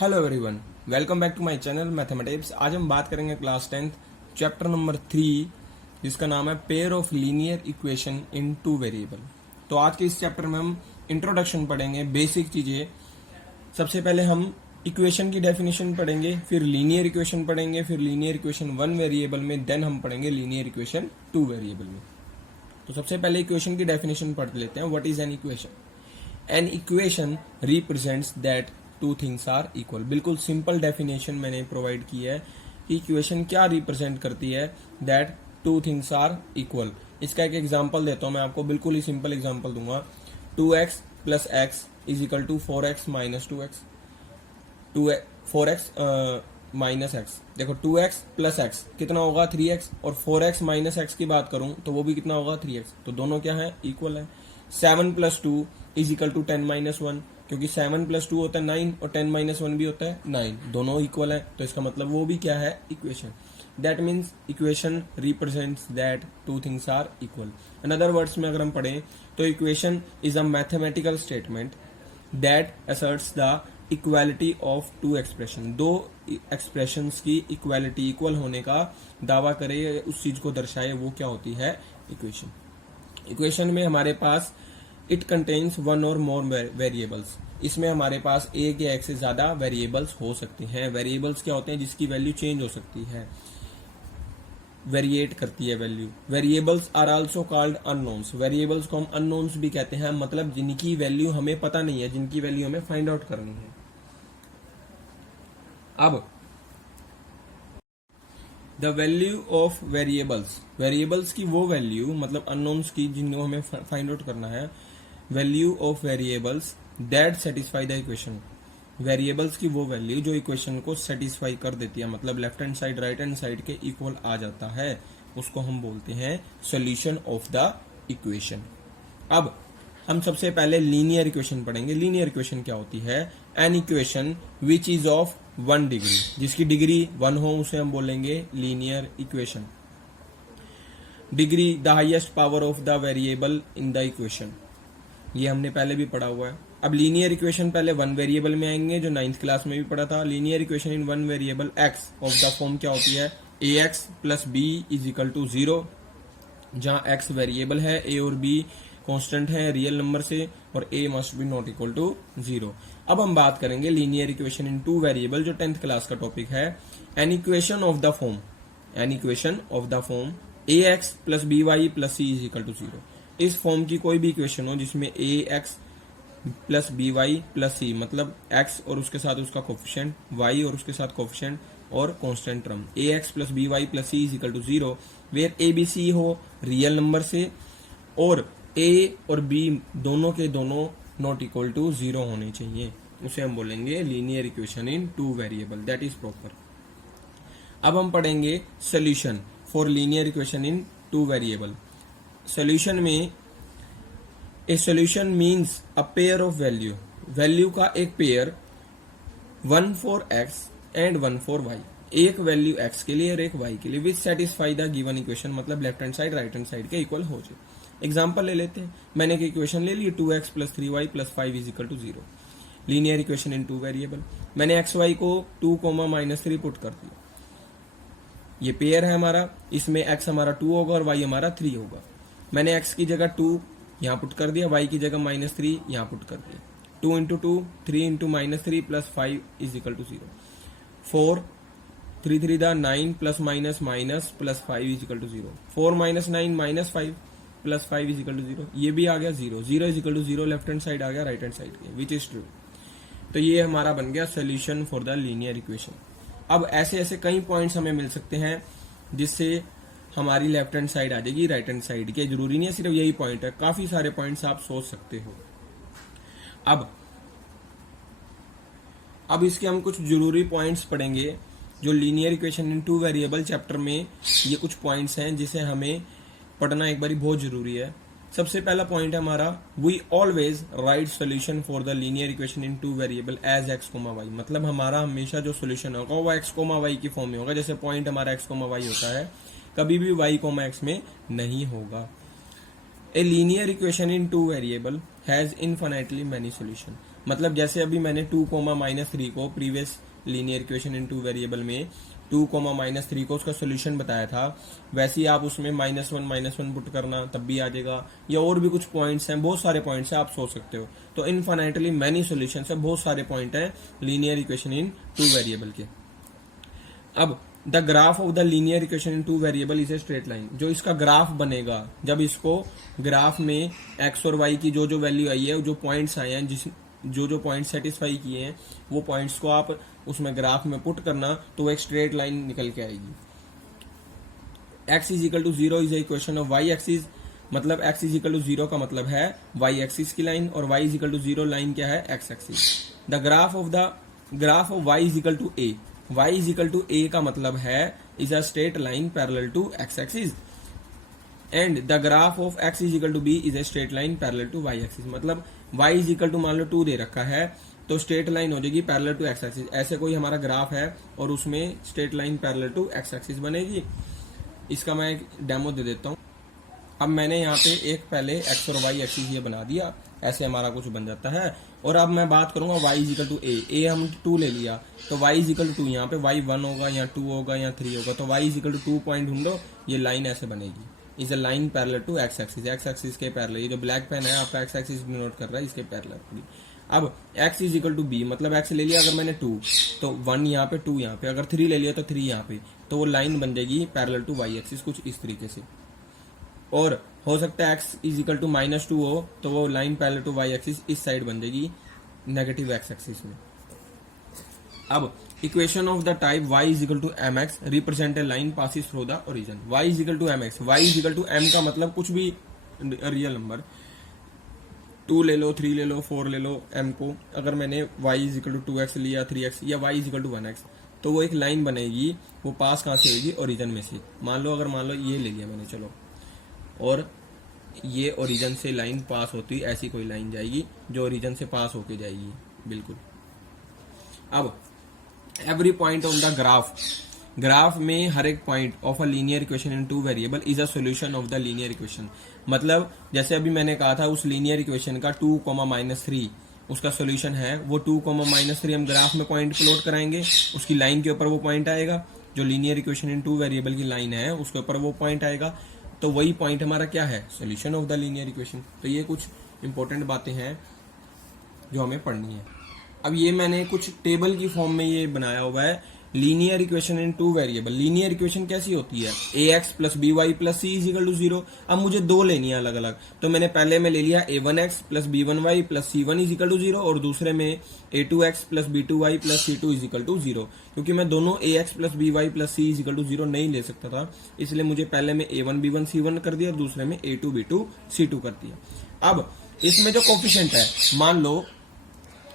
Hello everyone, welcome back to my channel mathematics. आज हम बात करेंगे क्लास 10th चैप्टर नंबर 3 जिसका नाम है pair of linear equation in two variable. तो आज के इस चैप्टर में हम इंट्रोडक्शन पढ़ेंगे, बेसिक चीजें। सबसे पहले हम इक्वेशन की डेफिनेशन पढ़ेंगे, फिर लीनियर इक्वेशन पढ़ेंगे, फिर लीनियर इक्वेशन वन वेरिएबल में, देन हम पढ़ेंगे लीनियर इक्वेशन टू वेरिएबल में। तो सबसे पहले इक्वेशन की डेफिनेशन पढ़ लेते हैं। What is an equation? An equation represents that two things are equal. बिल्कुल सिंपल डेफिनेशन मैंने प्रोवाइड की है कि इक्वेशन क्या रिप्रेजेंट करती है, that two things are equal. इसका एक एग्जांपल देता हूं मैं आपको, बिल्कुल ही सिंपल एग्जांपल दूंगा। 2x plus x is equal to 4x minus 2x, 4x minus x. देखो 2x प्लस एक्स कितना होगा 3x, और 4x माइनस एक्स की बात करूं तो वो भी कितना होगा 3x। तो दोनों क्या है, इक्वल है। 7 plus 2 is equal to 10 minus 1, क्योंकि 7 प्लस 2 होता है 9 और 10 माइनस 1 भी होता है 9, दोनों इक्वल है। तो इसका मतलब वो भी क्या है, equation. That means equation represents that two things are equal. In other words में अगर हम पढ़ें तो equation is a mathematical statement that asserts the equality of two expression. दो एक्सप्रेशंस की इक्वालिटी, इक्वल होने का दावा करे, उस चीज को दर्शाए, वो क्या होती है, इक्वेशन। इक्वेशन में हमारे पास इट कंटेन्स वन और मोर वेरिएबल्स। इसमें हमारे पास एक या एक से ज्यादा वेरिएबल्स हो सकते हैं। वेरिएबल्स क्या होते हैं, जिसकी वैल्यू चेंज हो सकती है, वेरिएट करती है value. Variables are also called unknowns. Variables को हम अननोन्स भी कहते हैं, मतलब जिनकी वैल्यू हमें पता नहीं है, जिनकी वैल्यू हमें फाइंड आउट करनी है। अब the value of variables, variables की वो वैल्यू, मतलब अननोन्स की जिनको हमें फाइंड आउट करना है, value of variables that satisfy the equation. Variables की वो वैल्यू जो इक्वेशन को सेटिस्फाई कर देती है, मतलब left hand side right hand side के इक्वल आ जाता है, उसको हम बोलते हैं सॉल्यूशन ऑफ द इक्वेशन। अब हम सबसे पहले लीनियर इक्वेशन पढ़ेंगे। लीनियर इक्वेशन क्या होती है? An equation which is of 1 degree, जिसकी डिग्री 1 हो उसे हम बोलेंगे linear equation. Degree the highest power of the variable in the equation, ये हमने पहले भी पढ़ा हुआ है। अब लीनियर इक्वेशन पहले वन वेरिएबल में आएंगे, जो 9th क्लास में भी पढ़ा था। Linear equation in one variable x of the form क्या होती है, a x plus b is equal to 0, जहां एक्स वेरिएबल है, ए और बी कांस्टेंट है रियल नंबर से, और a must be not equal to 0। अब हम बात करेंगे linear equation in two variable, जो 10th क्लास का टॉपिक है। An equation of the form, an equation of the form a x plus b y plus c is equal to 0। इस form की कोई भी इक्वेशन हो जिसमें a x plus b y plus c, मतलब x और उसके साथ उसका कोफिशिएंट, वाई और उसके साथ कोफिशिएंट और constant term, a x plus b y plus c is equal to 0, where a b c हो रियल नंबर से, और ए और बी दोनों के दोनों नॉट इक्वल टू 0 होने चाहिए, उसे हम बोलेंगे linear equation in two variable, that is proper. अब हम पढ़ेंगे solution for linear equation in two variable. Solution में a solution means a pair of value, value का एक pair, 1 for x and 1 for y, एक वैल्यू एक्स के लिए और एक वाई के लिए, which satisfy the given equation, मतलब left hand side right hand side के इक्वल हो जाए। एग्जाम्पल ले लेते हैं। मैंने एक इक्वेशन ले ली, 2x plus 3y plus 5 is equal to 0। Linear equation in two variable. मैंने एक्स वाई को 2, माइनस 3 पुट कर दिया। ये पेयर है हमारा, इसमें x हमारा 2 होगा और y हमारा 3 होगा। मैंने x की जगह 2 यहाँ पुट कर दिया, y की जगह माइनस 3 यहाँ पुट कर दिया। 2 into 2 3 into minus 3 plus 5 is equal to 0। 4 3 3 दा 9 plus minus minus plus 5 is equal to 0। 4 minus 9 minus 5 plus 5 is equal to 0। ये भी आ गया 0, 0 is equal to 0, left hand side आ गया राइट हैंड साइड के, विच इज ट्रू। तो ये हमारा बन गया solution for the linear equation. अब ऐसे ऐसे कई पॉइंट्स हमें मिल सकते हैं जिससे हमारी लेफ्ट हैंड साइड आ जाएगी राइट हैंड साइड के। जरूरी नहीं है सिर्फ यही पॉइंट है, काफी सारे पॉइंट्स आप सोच सकते हो। अब इसके हम कुछ जरूरी पॉइंट्स पढ़ेंगे, जो linear equation in two variable chapter में ये कुछ पॉइंट्स हैं जिसे हमें पढ़ना एक बारी बहुत जरूरी है। सबसे पहला पॉइंट है हमारा, we always write solution for the linear equation in two variable as x comma y, मतलब हमारा हमेशा जो सोल्यूशन होगा वो एक्स कोमा वाई की फॉर्म में होगा। जैसे पॉइंट हमारा एक्स कोमा वाई होता है, कभी भी y कोमा x में नहीं होगा। A linear equation in two variable has infinitely many solution, मतलब जैसे अभी मैंने 2 कोमा -3 को previous linear equation in 2 variable में 2 कोमा -3 को उसका सोल्यूशन बताया था, वैसे ही आप उसमें -1 पुट करना तब भी आ जाएगा। या और भी कुछ पॉइंट्स हैं, बहुत सारे पॉइंट्स हैं, आप सोच सकते हो। तो इनफाइनाइटली मैनी सोल्यूशन है, बहुत सारे पॉइंट हैं लीनियर इक्वेशन इन 2 वेरिएबल के। अब the graph of the linear equation in 2 variable is a straight line. जो इसका ग्राफ बनेगा, जब इसको ग्राफ में एक्स और वाई की जो जो वैल्यू आई है, जो पॉइंट्स आए हैं, जो पॉइंट सेटिस्फाई किए हैं, वो पॉइंट्स को आप उसमें ग्राफ में पुट करना तो वो एक स्ट्रेट लाइन निकल के आएगी। x is equal to 0 is a equation of y axis, मतलब x इज इक्वल टू 0 का मतलब है y एक्सिस की लाइन, और y is equal to 0 line क्या है, x axis. The graph of y is equal to a, y is equal to a का मतलब है is a straight line parallel to x axis, and the graph of x is equal to b is a straight line parallel to y axis. मतलब y is equal to मान लो 2 दे रखा है, तो straight line हो जाएगी parallel to x axis. ऐसे कोई हमारा ग्राफ है और उसमें straight line parallel to x axis बनेगी। इसका मैं एक डेमो दे देता हूँ। अब मैंने यहाँ पे एक पहले x और y एक्सिस ये बना दिया, ऐसे हमारा कुछ बन जाता है। और अब मैं बात करूंगा y is equal to a हम 2 ले लिया, तो y इज इक्वल टू 2, यहाँ पे y 1 होगा, यहाँ 2 होगा, यहाँ 3 होगा, तो y is equal to 2 point ढूंढो, ये लाइन ऐसे बनेगी, is a line parallel to x axis. x axis के पैरेलल, ये जो ब्लैक पेन है आपका x एक्सिस डिनोट कर रहा है, इसके पैरेलल। अब x is equal to b, मतलब x ले लिया अगर मैंने 2, तो 1 यहाँ पे, 2 यहाँ पे, अगर 3 ले लिया तो 3 यहाँ पे, तो वो लाइन बन जाएगी पैरेलल टू y एक्सिस, कुछ इस तरीके से। और हो सकता है x इज इक्वल टू -2 हो, तो वो line parallel to y axis इस साइड बन जाएगी, नेगेटिव x एक्सिस में। अब equation of the type y is equal to mx represent a line passes through the origin. y is equal to mx, y is equal to m का मतलब कुछ भी real number, 2 ले लो, 3 ले लो, 4 ले लो, m को अगर मैंने y is equal to 2x लिया, 3x या y is equal to 1x, तो वो एक लाइन बनेगी। वो पास कहाँ से होगी, ओरिजिन में से। मान लो ये ले लिया मैंने, चलो, और ये ओरिजिन से लाइन पास होती है, ऐसी कोई लाइन जाएगी जो ओरिजिन से पास होके जाएगी, बिल्कुल। अब every point on the graph में हर एक point of a linear equation in 2 variable is a solution of the linear equation. मतलब जैसे अभी मैंने कहा था उस लीनियर इक्वेशन का 2, -3 उसका सॉल्यूशन है, वो 2, -3 हम ग्राफ में पॉइंट प्लॉट कराएंगे, उसकी लाइन के ऊपर वो पॉइंट आएगा, जो लीनियर इक्वेशन इन 2 वेरिएबल की लाइन है उसके ऊपर वो पॉइंट आएगा, तो वही पॉइंट हमारा क्या है, solution of the linear equation. तो ये कुछ इंपॉर्टेंट बातें हैं जो हमें पढ़नी है। अब ये मैंने कुछ टेबल की फॉर्म में ये बनाया हुआ है, linear equation in 2 variable. Linear equation कैसी होती है, ax plus by plus c is equal to 0। अब मुझे 2 लेनी है अलग अलग, तो मैंने पहले में ले लिया a1x plus b1y plus c1 is equal to 0, और दूसरे में a2x plus b2y plus c2 is equal to 0। क्योंकि मैं दोनों ax plus by plus c is equal to 0 नहीं ले सकता था, इसलिए मुझे पहले में a1 b1 c1 कर दिया और दूसरे में a2 b2 c2 कर दिया। अब इसमें जो कोफिशिएंट है, मान लो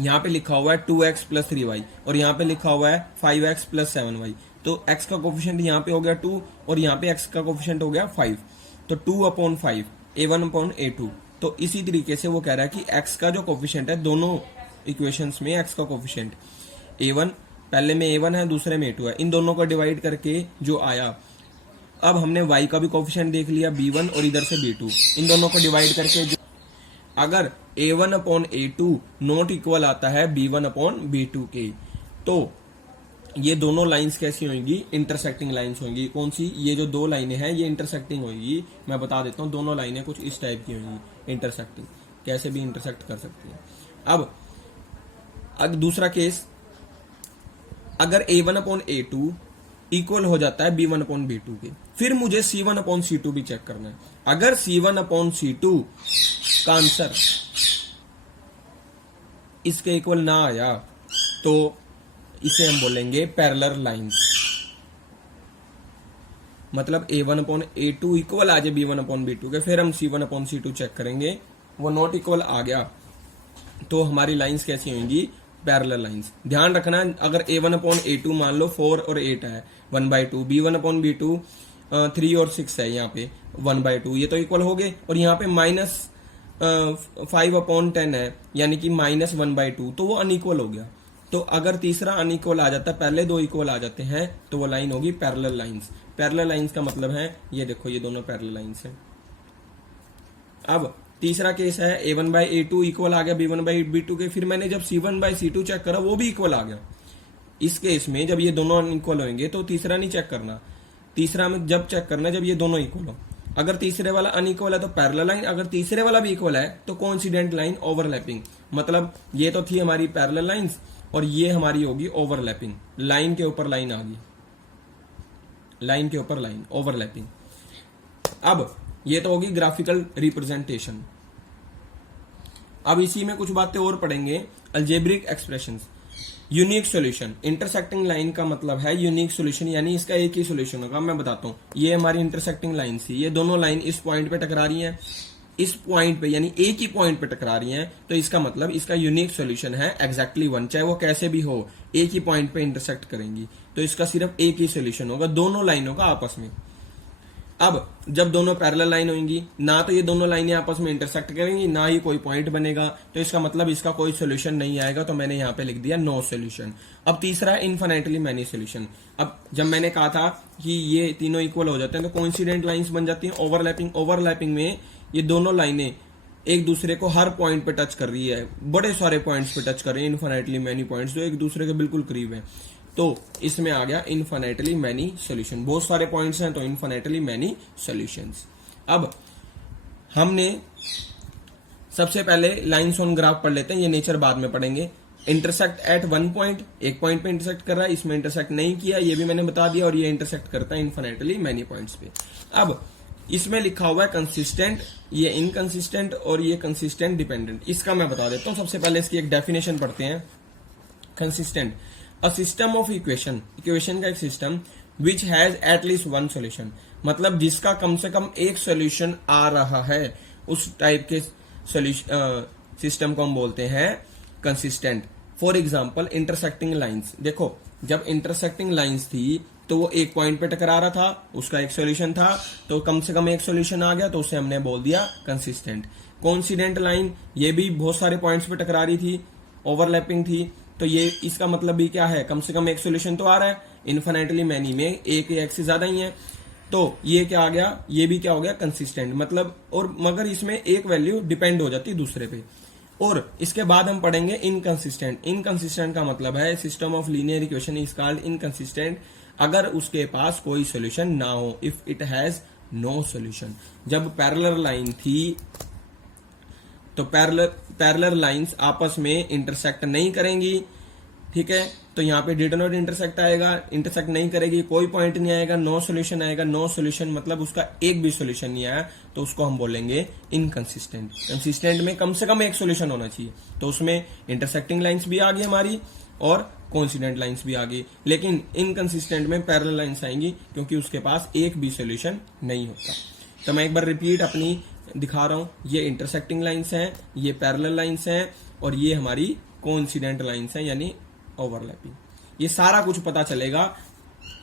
यहाँ पे लिखा हुआ है 2x प्लस 3y और यहाँ पे लिखा हुआ है 5x प्लस 7y, तो x का कोफिशिएंट यहाँ पे हो गया 2 और यहाँ पे x का कोफिशिएंट हो गया 5, तो 2/5 a1/a2। तो इसी तरीके से वो कह रहा है कि x का जो कोफिशिएंट है दोनों इक्वेशंस में, x का कोफिशिएंट a1, पहले में a1 है दूसरे में a2 है, इन दोनों को डिवाइड करके जो आया। अब हमने y का भी कोफिशिएंट देख लिया b1 और इधर से b2, इन दोनों को डिवाइड करके जो अगर a1/a2 नॉट इक्वल आता है b1/b2 के, तो ये दोनों लाइंस कैसी होंगी, इंटरसेक्टिंग लाइंस होंगी। कौन सी, ये जो 2 लाइनें हैं ये इंटरसेक्टिंग होंगी। मैं बता देता हूँ, दोनों लाइनें कुछ इस टाइप की होंगी, इंटरसेक्टिंग, कैसे भी इंटरसेक्ट कर सकती है। अब दूसरा केस, अगर a1/a2 इक्वल हो जाता है b1/b2 के, फिर मुझे c1/c2 भी चेक करना है। अगर c1/c2 का आंसर इसके इक्वल ना आया तो इसे हम बोलेंगे पैरेलल लाइंस। मतलब a1/a2 इक्वल आ जाए b1/b2 के, फिर हम c1/c2 चेक करेंगे, वो नॉट इक्वल आ गया तो हमारी लाइंस कैसी होंगी, पैरेलल लाइंस। ध्यान रखना, अगर a1/a2 मान लो 4 और 8 है 1/2, b1/b2 3 और 6 है यहाँ पे 1/2, ये तो इक्वल हो गए, और यहाँ पे -5/10 है यानी कि -1/2, तो वो अनइक्वल हो गया। तो अगर तीसरा अनइक्वल आ जाता, पहले 2 इक्वल आ जाते हैं, तो वो लाइन होगी पैरेलल लाइंस। पैरेलल लाइंस का मतलब है ये देखो, ये दोनों पैरेलल लाइंस हैं। अब तीसरा केस है a1/a2 इक्वल आ गया b1/b2 के, फिर मैंने जब c1/c2 चेक करा वो भी इक्वल आ गया। इस केस में जब ये दोनों अनइक्वल होंगे तो तीसरा नहीं चेक करना, तीसरा में जब चेक करना जब ये दोनों इक्वल हो। अगर तीसरे वाला अनइक्वल है तो पैरेलल लाइन, अगर तीसरे वाला भी इक्वल है तो कोइंसिडेंट लाइन ओवरलैपिंग। मतलब ये तो थी हमारी पैरेलल लाइंस और ये हमारी होगी ओवरलैपिंग, लाइन के ऊपर लाइन आ गई, लाइन के ऊपर लाइन ओवरलैपिंग। अब ये तो होगी ग्राफिकल रिप्रेजेंटेशन। अब इसी में कुछ बातें और पढ़ेंगे, algebraic expressions. Unique solution, intersecting line का मतलब है यूनिक सॉल्यूशन, यानी इसका एक ही सॉल्यूशन होगा। मैं बताता हूं, ये हमारी इंटरसेक्टिंग लाइन थी, ये दोनों लाइन इस पॉइंट पे टकरा रही हैं, इस पॉइंट पे यानी एक ही पॉइंट पे टकरा रही हैं, तो इसका मतलब इसका यूनिक सॉल्यूशन है एग्जैक्टली वन, चाहे वो कैसे भी हो एक ही पॉइंट पे इंटरसेक्ट करेंगी, तो इसका सिर्फ एक ही सॉल्यूशन होगा दोनों लाइनों का आपस में। अब जब दोनों पैरेलल लाइन होंगी, ना तो ये दोनों लाइनें आपस में इंटरसेक्ट करेंगी, ना ही कोई पॉइंट बनेगा, तो इसका मतलब इसका कोई सोल्यूशन नहीं आएगा, तो मैंने यहां पे लिख दिया नो सोल्यूशन। अब तीसरा है इनफाइनाइटली मैनी सोल्यूशन। अब जब मैंने कहा था कि ये तीनों इक्वल हो जाते हैं तो कोइंसिडेंट लाइंस बन जाती हैं। ओवरलैपिंग, ओवरलैपिंग में ये दोनों लाइनें एक दूसरे को हर पॉइंट पे टच कर रही है, बड़े सारे पॉइंट्स पे टच कर रही है, इनफाइनाइटली मैनी पॉइंट्स जो एक दूसरे के बिल्कुल करीब है, तो इसमें आ गया इनफाइनाइटली मैनी सॉल्यूशन। बहुत सारे पॉइंट्स हैं तो इनफाइनाइटली मैनी सॉल्यूशंस। अब हमने सबसे पहले लाइंस ऑन ग्राफ पढ़ लेते हैं, ये नेचर बाद में पढ़ेंगे। इंटरसेक्ट एट वन पॉइंट, एक पॉइंट पे इंटरसेक्ट कर रहा है, इसमें इंटरसेक्ट नहीं किया, ये भी मैंने बता दिया, और ये इंटरसेक्ट करता है इनफाइनाइटली मैनी पॉइंट्स पे। अब इसमें लिखा हुआ है कंसिस्टेंट, ये इनकंसिस्टेंट और ये कंसिस्टेंट डिपेंडेंट। इसका मैं बता देता हूं, सबसे पहले इसकी एक डेफिनेशन पढ़ते हैं। Consistent, a system of equation, equation का एक system which has at least one solution, मतलब जिसका कम से कम एक सोल्यूशन आ रहा है, उस टाइप के सिस्टम को हम बोलते हैं consistent. For example intersecting lines, देखो जब इंटरसेक्टिंग लाइंस थी तो वो एक पॉइंट पे टकरा रहा था, उसका एक सोल्यूशन था, तो कम से कम एक सोल्यूशन आ गया, तो उसे हमने बोल दिया कंसिस्टेंट। कोइंसिडेंट लाइन, ये भी बहुत सारे पॉइंट्स पे टकरा रही थी, ओवरलैपिंग थी, तो ये इसका मतलब भी क्या है, कम से कम एक सोल्यूशन तो आ रहा है। इनफाइनाइटली मैनी में एक या एक से ज्यादा ही है, तो ये क्या आ गया, ये भी क्या हो गया कंसिस्टेंट। मतलब और मगर इसमें एक वैल्यू डिपेंड हो जाती है दूसरे पे। और इसके बाद हम पढ़ेंगे इनकंसिस्टेंट। इनकंसिस्टेंट का मतलब है system of linear equation is called inconsistent अगर उसके पास कोई सोल्यूशन ना हो, if it has no solution. जब पैरेलल लाइन थी तो पैरेलल लाइंस आपस में इंटरसेक्ट नहीं करेंगी, ठीक है, तो यहाँ पे डिड नॉट इंटरसेक्ट आएगा, इंटरसेक्ट नहीं करेगी, कोई पॉइंट नहीं आएगा, नो सोल्यूशन आएगा। नो सोल्यूशन मतलब उसका एक भी सोल्यूशन नहीं आया, तो उसको हम बोलेंगे इनकंसिस्टेंट। कंसिस्टेंट में कम से कम एक सोल्यूशन होना चाहिए, तो उसमें इंटरसेक्टिंग लाइंस भी आ गई हमारी और कोइंसिडेंट लाइंस भी आ गई। लेकिन इनकंसिस्टेंट में पैरेलल लाइंस आएंगी क्योंकि उसके पास एक भी सोल्यूशन नहीं होता। तो मैं एक बार रिपीट अपनी दिखा रहा हूं, ये इंटरसेक्टिंग लाइंस हैं, ये पैरेलल लाइंस हैं और ये हमारी कोइंसिडेंट लाइंस हैं यानी ओवरलैपिंग। ये सारा कुछ पता चलेगा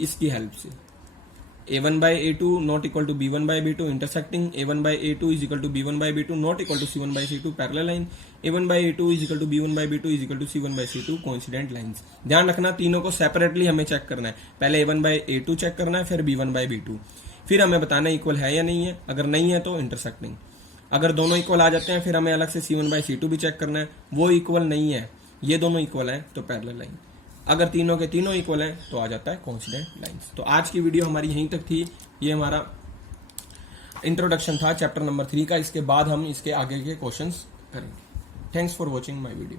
इसकी हेल्प से। a1/a2 not equal to b1/b2 intersecting, a1/a2 is equal to b1/b2 not equal to c1/c2 parallel line, a1/a2 is equal to b1/b2 is equal to c1/c2 coincident lines. ध्यान रखना तीनों को सेपरेटली हमें चेक करना है, पहले a1/a2 check करना है, फिर b1/b2, फिर हमें बताना इक्वल है या नहीं है। अगर नहीं है तो इंटरसेक्टिंग, अगर दोनों इक्वल आ जाते हैं फिर हमें अलग से c1/c2 भी चेक करना है, वो इक्वल नहीं है, ये दोनों इक्वल है तो पैरेलल लाइन, अगर तीनों के तीनों इक्वल है तो आ जाता है कोइंसिडेंट लाइंस। तो आज की वीडियो हमारी यहीं तक थी, ये हमारा इंट्रोडक्शन था चैप्टर नंबर 3 का। इसके बाद हम इसके आगे के क्वेश्चंस करेंगे। Thanks for watching my video.